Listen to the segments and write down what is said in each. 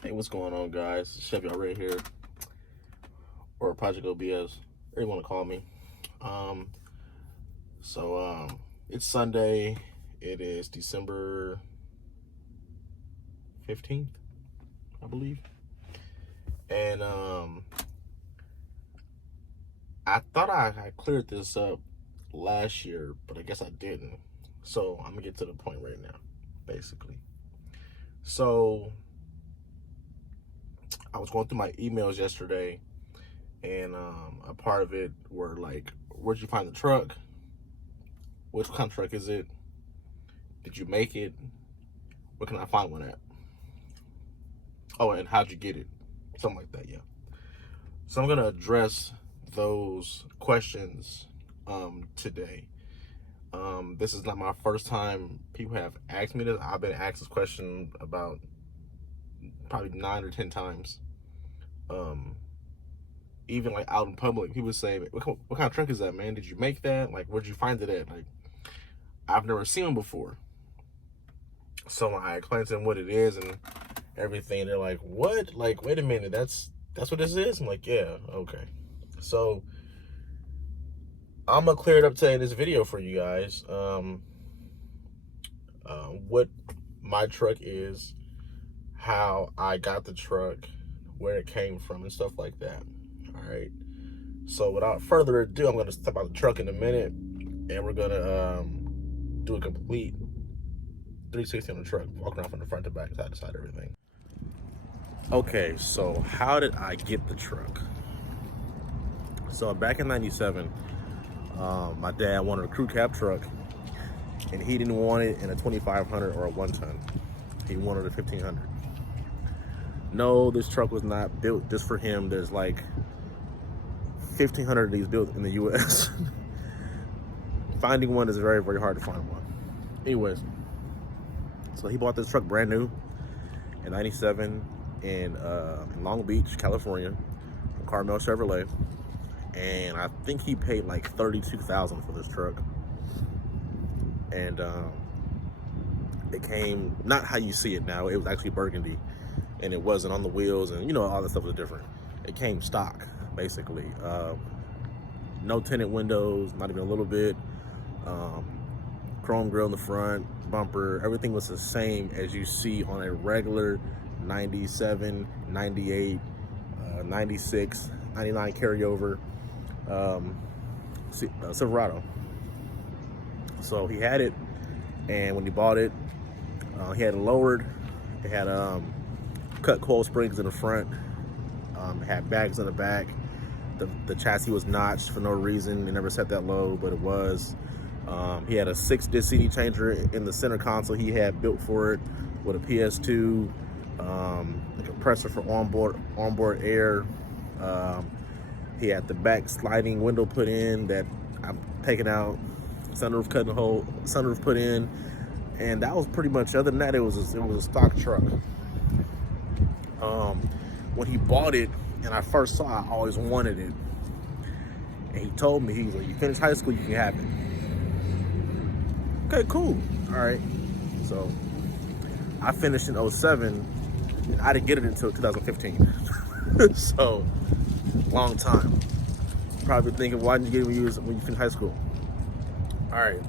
Hey, what's going on, guys? Chevy right here, or Project OBS, whatever you want to call me. Um, so it's Sunday. It is December 15th, I believe. And I thought I cleared this up last year, but I guess I didn't. So I'm gonna get to the point right now, basically. So I was going through my emails yesterday, and a part of it were like, where'd you find the truck? Which kind of truck is it? Did you make it? Where can I find one at? Oh, and how'd you get it? Something like that, yeah. So I'm gonna address those questions today. This is not my first time people have asked me this. I've been asked this question about probably 9 or 10 times. Even like out in public, people say, what kind of truck is that, man? Did you make that? Like, where'd you find it at? Like, I've never seen them before. So I explained to them what it is and everything. They're like, what? Like, wait a minute, that's what this is? I'm like, yeah, okay. So I'm gonna clear it up today in this video for you guys. What my truck is, how I got the truck, where it came from, and stuff like that. All right. So without further ado, I'm gonna talk about the truck in a minute, and we're gonna do a complete 360 on the truck, walking around from the front to back, side to side, everything. Okay, so how did I get the truck? So back in '97, my dad wanted a crew cab truck, and he didn't want it in a 2500 or a 1-ton. He wanted a 1500. No, this truck was not built just for him. There's like 1500 of these built in the US. Finding one is very, very hard to find one. Anyways, so he bought this truck brand new in '97 in Long Beach, California, from Carmel Chevrolet. And I think he paid like $32,000 for this truck. And it came not how you see it now. It was actually burgundy, and it wasn't on the wheels, and you know, all that stuff was different. It came stock, basically. No tinted windows, not even a little bit. Chrome grille in the front, bumper, everything was the same as you see on a regular 97, 98, 96, 99 carryover Silverado. So he had it, and when he bought it, he had it lowered. It had cut coil springs in the front. It had bags in the back. The chassis was notched for no reason. They never set that low, but it was. He had a 6-disc CD changer in the center console he had built for it with a PS2, a compressor for onboard air. He had the back sliding window put in that I'm taking out, sunroof cut in the hole, sunroof put in, and that was pretty much. Other than that, it was a stock truck. When he bought it and I first saw it, I always wanted it. And he told me, he was like, you finish high school, you can have it. Okay, cool. All right. So I finished in '07, and I didn't get it until 2015. So long time. Probably thinking, why didn't you get it when you finished high school? All right.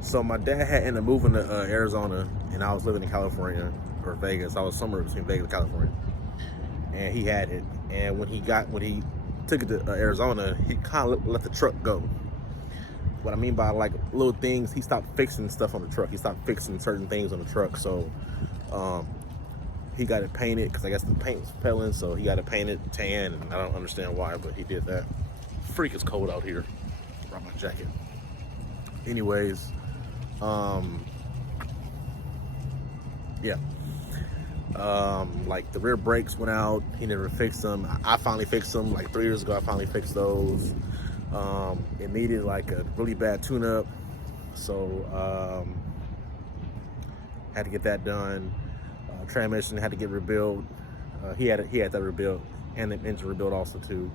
So my dad had ended up moving to Arizona, and I was living in California or Vegas. I was somewhere between Vegas and California, and he had it. And when he took it to Arizona, he kind of let the truck go. What I mean by like little things, he stopped fixing stuff on the truck. He stopped fixing certain things on the truck. So he got it painted, because I guess the paint was peeling, so he got it painted tan, and I don't understand why, but he did that. Freak, it's cold out here. Brought my jacket. Anyways, yeah. Like the rear brakes went out. He never fixed them. I finally fixed them like 3 years ago. I finally fixed those. It needed like a really bad tune-up, so had to get that done. Transmission had to get rebuilt. He had that rebuilt, and the engine rebuilt also too.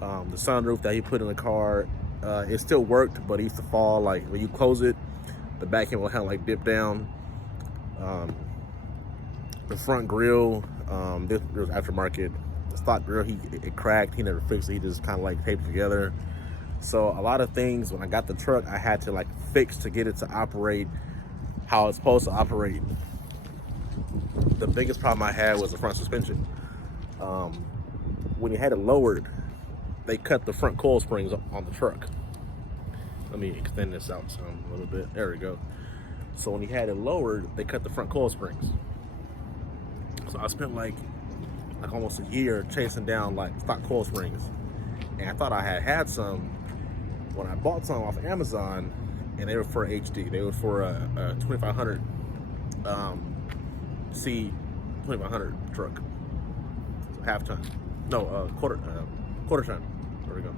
The sunroof that he put in the car, it still worked, but it used to fall. Like when you close it, the back end will kind of like dip down. the front grill, this was aftermarket. The stock grill, it cracked. He never fixed it. He just kind of like taped it together. So a lot of things when I got the truck, I had to like fix to get it to operate how it's supposed to operate. The biggest problem I had was the front suspension. When you had it lowered, they cut the front coil springs on the truck. Let me extend this out some a little bit. There we go. So when you had it lowered, they cut the front coil springs. So I spent like almost a year chasing down like stock coil springs, and I thought I had some when I bought some off Amazon, and they were for HD. They were for a 2500 C 2500 truck, so half ton. No, quarter ton. There we go.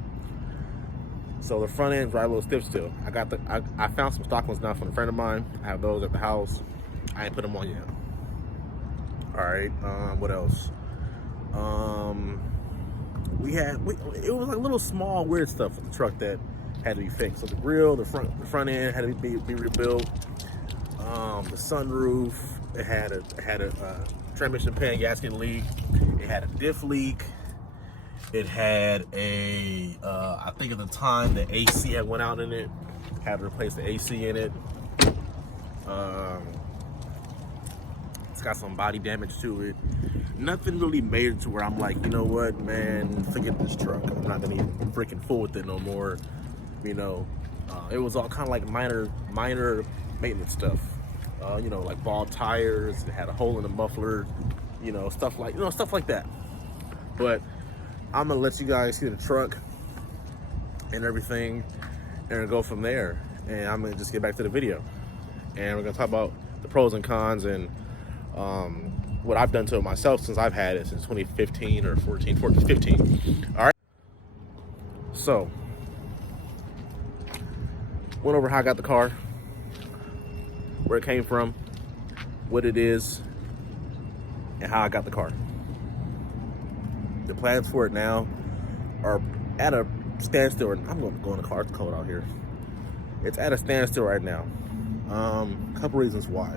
So the front end's right a little stiff still. I found some stock ones now from a friend of mine. I have those at the house. I ain't put them on yet. All right. What else? It was like little small weird stuff with the truck that had to be fixed. So the grill, the front end had to be rebuilt. The sunroof, it had a transmission pan gasket leak. It had a diff leak. It had I think at the time the AC had went out in it. Had to replace the AC in it. It's got some body damage to it. Nothing really made it to where I'm like, you know what, man, forget this truck. I'm not gonna even freaking fool with it no more. You know, it was all kind of like minor maintenance stuff. You know, like bald tires. It had a hole in the muffler. You know, stuff like that. But I'm gonna let you guys see the truck and everything, and go from there. And I'm gonna just get back to the video, and we're gonna talk about the pros and cons and what I've done to it myself since I've had it since 2015 or 15. All right. So, went over how I got the car, where it came from, what it is, and how I got the car. The plans for it now are at a standstill. I'm going to go in the car. It's cold out here. It's at a standstill right now. Couple reasons why.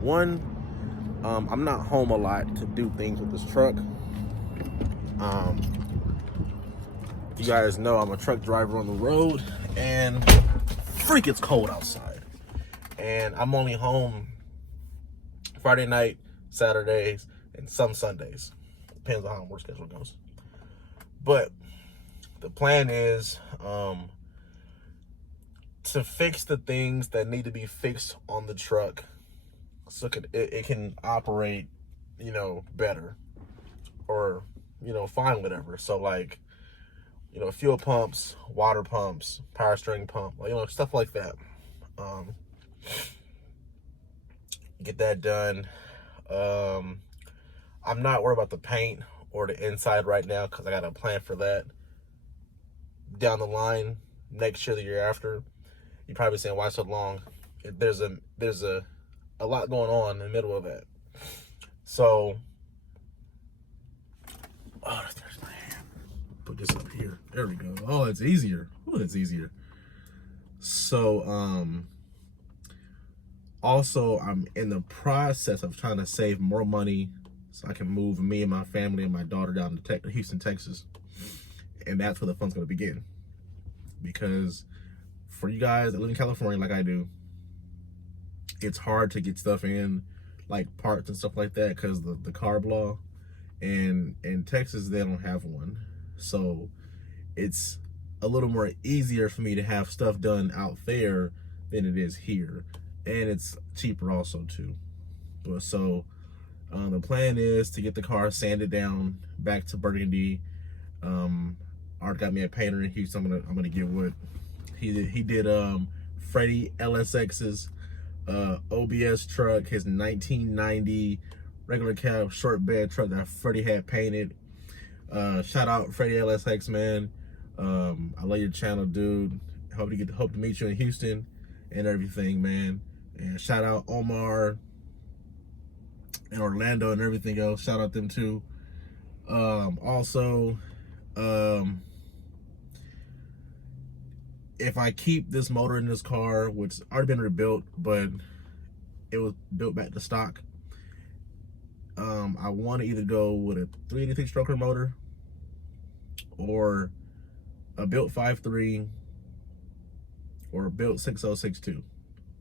One, I'm not home a lot to do things with this truck. You guys know I'm a truck driver on the road, and freak, it's cold outside. And I'm only home Friday night, Saturdays, and some Sundays. Depends on how work schedule goes. But the plan is to fix the things that need to be fixed on the truck so it can operate, you know, better, or, you know, fine, whatever. So like, you know, fuel pumps, water pumps, power steering pump, you know, stuff like that. Get that done. I'm not worried about the paint or the inside right now because I got a plan for that down the line, next year, the year after. You're probably saying, why so long? There's a lot going on in the middle of that. So, there's my hand. Put this up here. There we go. Oh, it's easier. Oh, it's easier. So, also, I'm in the process of trying to save more money so I can move me and my family and my daughter down to Houston, Texas. And that's where the fun's going to begin. Because for you guys that live in California like I do, it's hard to get stuff in, like parts and stuff like that, because the carb law. And in Texas, they don't have one. So it's a little more easier for me to have stuff done out there than it is here. And it's cheaper also too. But so the plan is to get the car sanded down back to burgundy. Art got me a painter in Houston. I'm gonna get what he did. Freddie LSX's OBS truck, his 1990 regular cab short bed truck that Freddie had painted. Shout out Freddie LSX, man. I love your channel, dude. Hope to meet you in Houston and everything, man. And shout out Omar and Orlando and everything else. Shout out them too. Also, if I keep this motor in this car, which already been rebuilt, but it was built back to stock, I want to either go with a 383 stroker motor or a built 5.3 or a built 6062.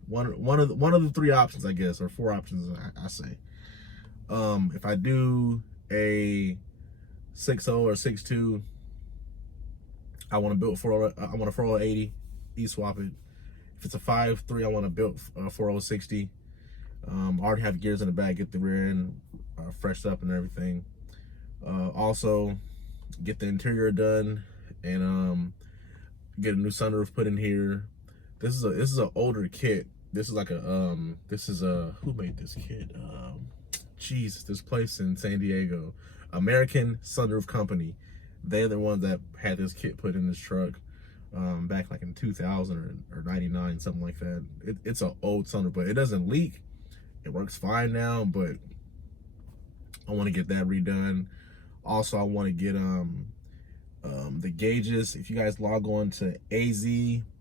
One of the three options, I guess, or four options, I say. If I do a 60 or 62, I want to build 40. I want a 4080 e-swap it. If it's a 5.3, I want to build 4060. I already have gears in the back, get the rear end freshed up and everything. Also, get the interior done and get a new sunroof put in here. This is an older kit. This is like a who made this kit? Jesus, this place in San Diego, American Sunroof Company. They're the ones that had this kit put in this truck back like in 2000 or 99, something like that. It's an old sunroof, but it doesn't leak. It works fine now, but I want to get that redone. Also, I want to get the gauges. If you guys log on to AZ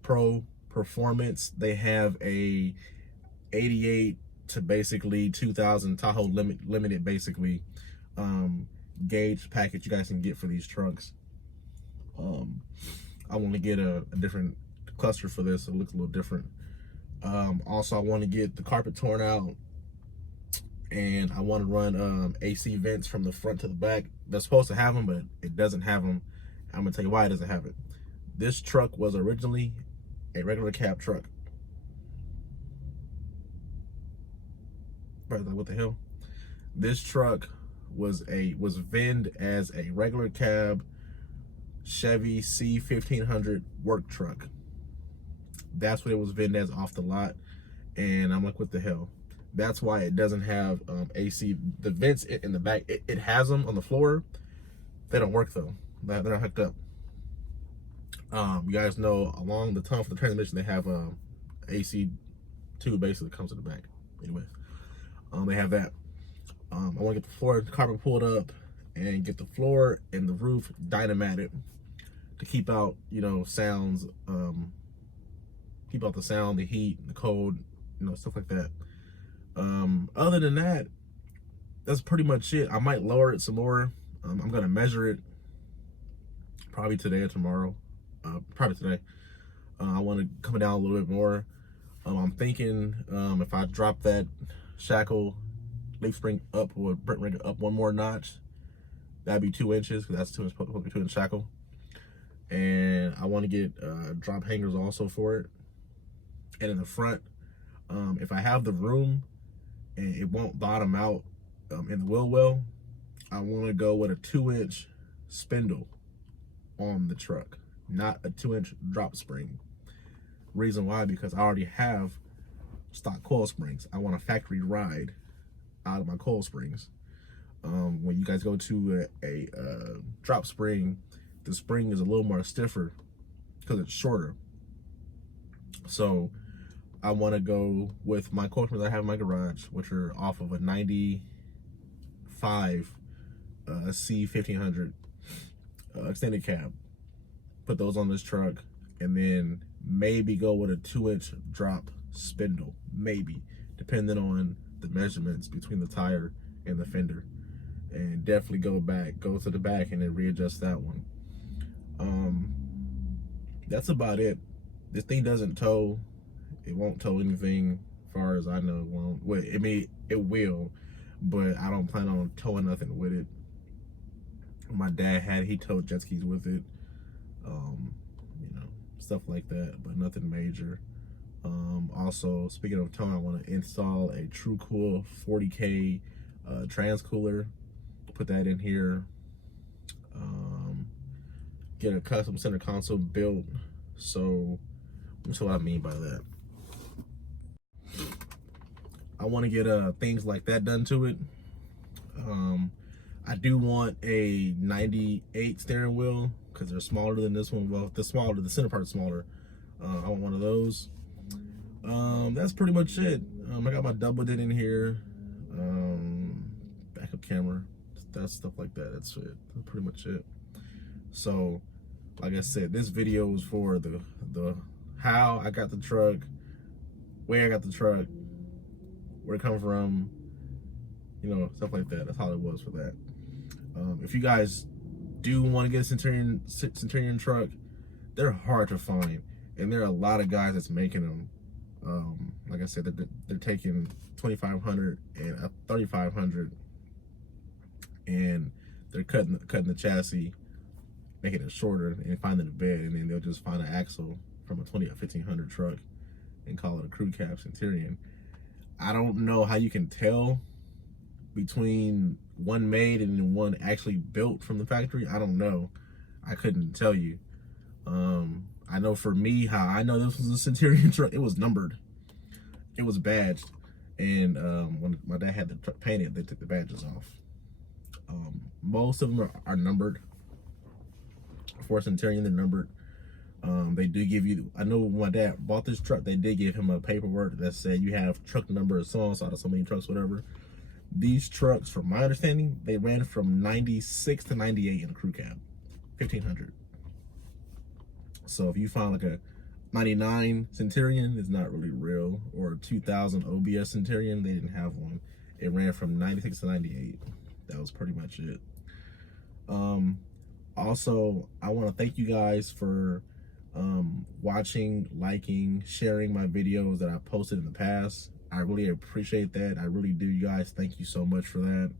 Pro Performance, they have a 88 to basically 2000 Tahoe limited basically gauge package you guys can get for these trucks. I want to get a different cluster for this so it looks a little different. Also, I want to get the carpet torn out, and I want to run AC vents from the front to the back. They're supposed to have them, but it doesn't have them. I'm gonna tell you why it doesn't have it. This truck was originally a regular cab truck. Brother, what the hell? This truck was VINed as a regular cab Chevy C1500 work truck. That's what it was VINed as off the lot, and I'm like, what the hell? That's why it doesn't have AC. The vents in the back, it has them on the floor. They don't work though. They're not hooked up. You guys know along the tunnel for the transmission, they have AC tube basically comes to the back. Anyway, they have that. I want to get the floor carpet pulled up and get the floor and the roof dynamated to keep out, you know, sounds, keep out the sound, the heat, the cold, you know, stuff like that. Other than that, that's pretty much it. I might lower it some more. I'm gonna measure it probably today or tomorrow. Probably today. I want to come down a little bit more. I'm thinking if I drop that shackle leaf spring up or Brent ring up one more notch, that'd be 2 inches, because that's 2 inch, supposed to be 2 inch shackle. And I want to get drop hangers also for it. And in the front, if I have the room and it won't bottom out in the wheel well, I want to go with a 2 inch spindle on the truck, not a 2 inch drop spring. Reason why, because I already have stock coil springs. I want a factory ride out of my coil springs. When you guys go to a drop spring, the spring is a little more stiffer because it's shorter. So I want to go with my coil springs I have in my garage, which are off of a 95 C1500 extended cab. Put those on this truck, and then maybe go with a 2 inch drop spindle, maybe, depending on the measurements between the tire and the fender. And definitely go to the back and then readjust that one. That's about it. This thing doesn't tow. It won't tow anything, as far as I know. It won't. Well, I mean, it will, but I don't plan on towing nothing with it. My dad he towed jet skis with it, you know, stuff like that, but nothing major. Also, speaking of towing, I want to install a TrueCool 40K trans cooler. Put that in here. Get a custom center console built. So that's what I mean by that. I want to get things like that done to it. I do want a 98 steering wheel because they're smaller than this one. Well, the center part's smaller. I want one of those. That's pretty much it. I got my double did in here. Backup camera. That stuff like that. That's it. That's pretty much it. So, like I said, this video was for the how I got the truck, where I got the truck, where it come from, you know, stuff like that. That's all it was for that. If you guys do want to get a Centurion truck, they're hard to find, and there are a lot of guys that's making them. Like I said, they're taking 2,500 and a 3,500, and they're cutting the chassis, making it shorter, and finding a bed, and then they'll just find an axle from a 1,500 truck and call it a crew cab Centurion. I don't know how you can tell between one made and one actually built from the factory. I don't know. I couldn't tell you. I know for me, how I know this was a Centurion truck, it was numbered. It was badged. And when my dad had the truck painted, they took the badges off. Most of them are numbered. For Centurion, they're numbered. They do give you, I know when my dad bought this truck, they did give him a paperwork that said you have truck number and so on, so out of so many trucks, whatever. These trucks, from my understanding, they ran from 96 to 98 in a crew cab, 1,500. So if you find like a 99 Centurion, it's not really real, or a 2000 OBS Centurion, they didn't have one. It ran from 96 to 98. That was pretty much it. Also, I want to thank you guys for watching, liking, sharing my videos that I posted in the past. I really appreciate that. I really do, you guys. Thank you so much for that.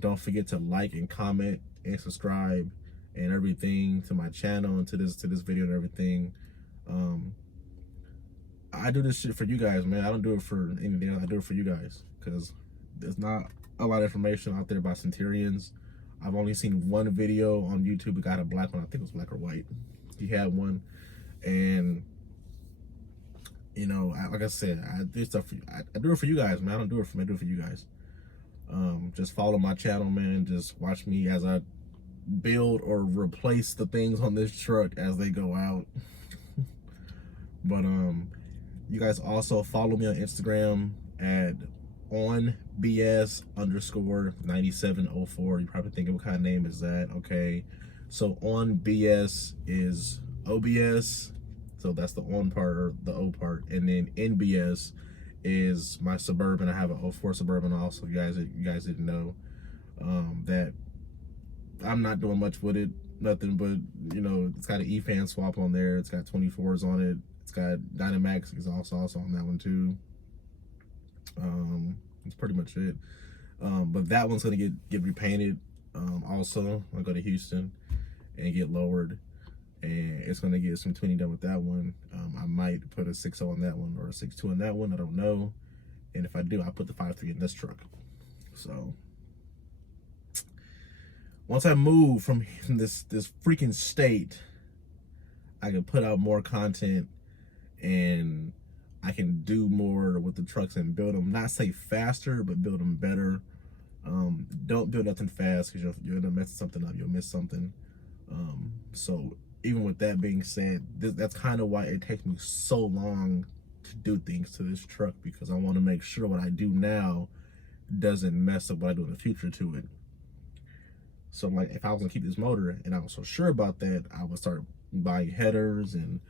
Don't forget to like and comment and subscribe and everything to my channel and to this video and everything. I do this shit for you guys, man. I don't do it for anything else. I do it for you guys because there's not a lot of information out there about Centurions. I've only seen one video on YouTube. It got a black one. I think it was black or white. He had one, and you know, like I said, I do stuff for you. I do it for you guys, man. I don't do it for me. I do it for you guys. Just follow my channel, man. Just watch me as I build or replace the things on this truck as they go out. But you guys also follow me on Instagram at onbs_9704. You're probably thinking, what kind of name is that? Okay, so on BS is OBS, so that's the on part or the O part, and then NBS is my Suburban. I have an 04 Suburban also. You guys didn't know that I'm not doing much with it, nothing but, you know, it's got an E-fan swap on there. It's got 24s on it. It's got Dynamax exhaust also on that one too. That's pretty much it. But that one's gonna get repainted. Also, I'll go to Houston and get lowered, and it's gonna get some tuning done with that one. I might put a 6.0 on that one or a 6.2 on that one. I don't know. And if I do, I'll put the 5.3 in this truck. So once I move from this freaking state, I can put out more content and I can do more with the trucks and build them, not say faster, but build them better. Don't build nothing fast because you're gonna mess something up. You'll miss something. So even with that being said, that's kind of why it takes me so long to do things to this truck, because I want to make sure what I do now doesn't mess up what I do in the future to it. So like, if I was gonna keep this motor and I was so sure about that, I would start buying headers and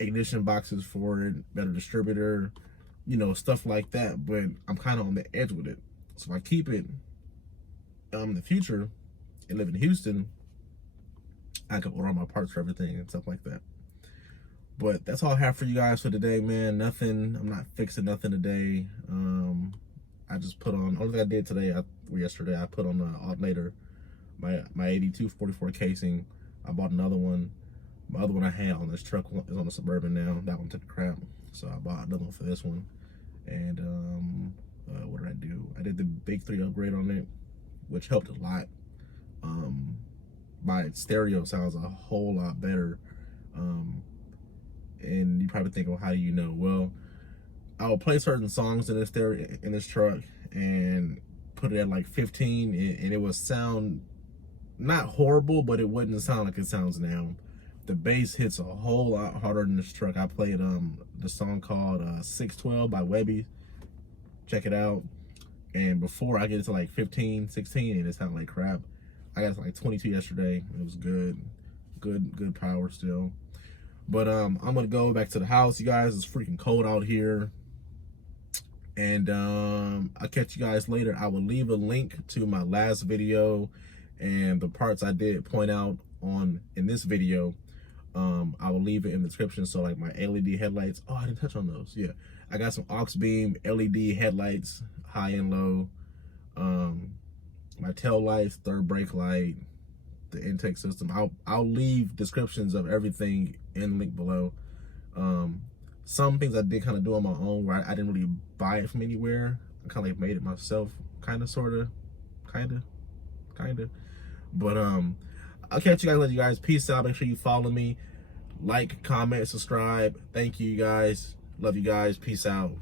ignition boxes for it, better distributor, you know, stuff like that. But I'm kind of on the edge with it. So if I keep it in the future and live in Houston, I can order all my parts for everything and stuff like that. But that's all I have for you guys for today, man. Nothing, I'm not fixing nothing today. I just put on, only thing I did today, yesterday, I put on the alternator, my 8244 casing. I bought another one. My other one I had on this truck is on the Suburban now. That one took a crap, so I bought another one for this one. And what did I do? I did the Big 3 upgrade on it, which helped a lot. My stereo sounds a whole lot better. And you probably think, well, how do you know? Well, I'll play certain songs in this truck and put it at like 15, and it would sound not horrible, but it wouldn't sound like it sounds now. The bass hits a whole lot harder in this truck. I played the song called 612 by Webby. Check it out. And before I get to like 15, 16, and it sounded like crap. I got to like 22 yesterday. It was good power still. But I'm gonna go back to the house, you guys. It's freaking cold out here, And I'll catch you guys later. I will leave a link to my last video and the parts I did point out on in this video. I will leave it in the description. So like my LED headlights. Oh, I didn't touch on those. Yeah, I got some aux beam LED headlights, high and low. My tail lights, third brake light, the intake system. I'll leave descriptions of everything in the link below. Some things I did kind of do on my own where I didn't really buy it from anywhere. I kind of like made it myself, kind of, sort of, kind of. But I'll catch you guys later, you guys. Peace out. Make sure you follow me, like, comment, subscribe. Thank you, guys. Love you guys. Peace out.